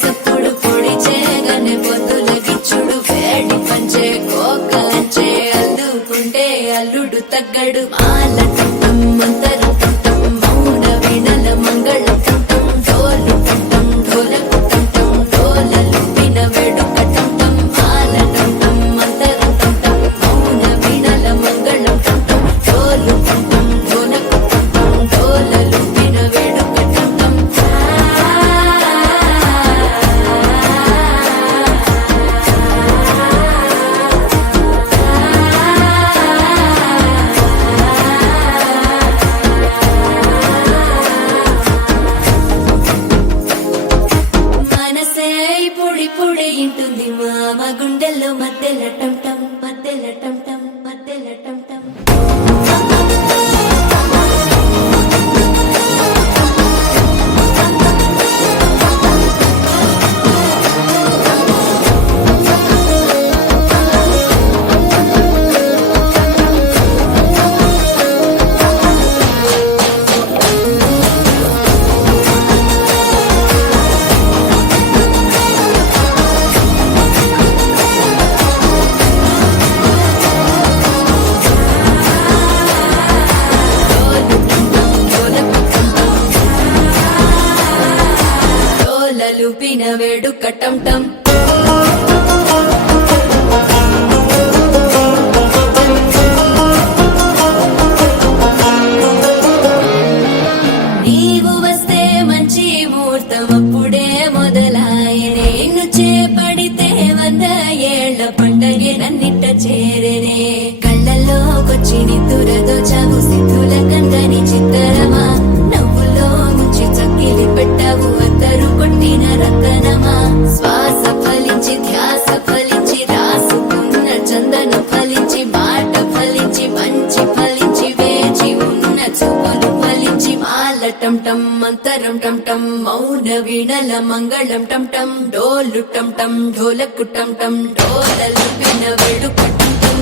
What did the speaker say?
సప్పుడు పొడి చేయగానే పొద్దుల గిచ్చుడు వేడి పంచే కోకలంచే అల్లుకుంటే అల్లుడు తగ్గడు మాల టంటం మంతరం టంటం మౌన వీణల మంగళం టంటం డోలు టంటం ఢోలకు టంటం డోలలు విన వేడుక టంటం మాల టంటం మంతరం టంటం మౌన వీణల మంగళం టంటం డోలు టంటం ఢోలకు టంటం డోలలు విన వేడుక టంటం మనసే పొడి పొడి ఇంటుంది మామ గుండెల్లో మధ్యల టంటం మధ్యల టంటం మధ్యల టంటం డోలలు పిన వేడుక టంటం నీవు వస్తే మంచి ముహూర్తం అప్పుడే మొదలాయనే నిన్ను చేపడితే 100 ఏళ్ల పండగే నన్నిట్ట చేరేనే కళ్ళల్లోకొచ్చి నిద్దురదో చావు సిద్ధుల కందని చిత్తరమా నవ్వులో ముంచి చక్కిలి పెట్టావు అద్దరు కొట్టిన రతనమా శ్వాస ఫలించి ధ్యాస ఫలించి రాసుకున్న చందన ఫలించి మాట ఫలించి మంచి ఫలించి వేచి ఉన్న చూపులు ఫలించి మాల టంటం మంతరం టంటం మౌన వీణల మంగళం టంటం డోలు టంటం ఢోలకు టంటం డోలలు విన వేడుక టంటం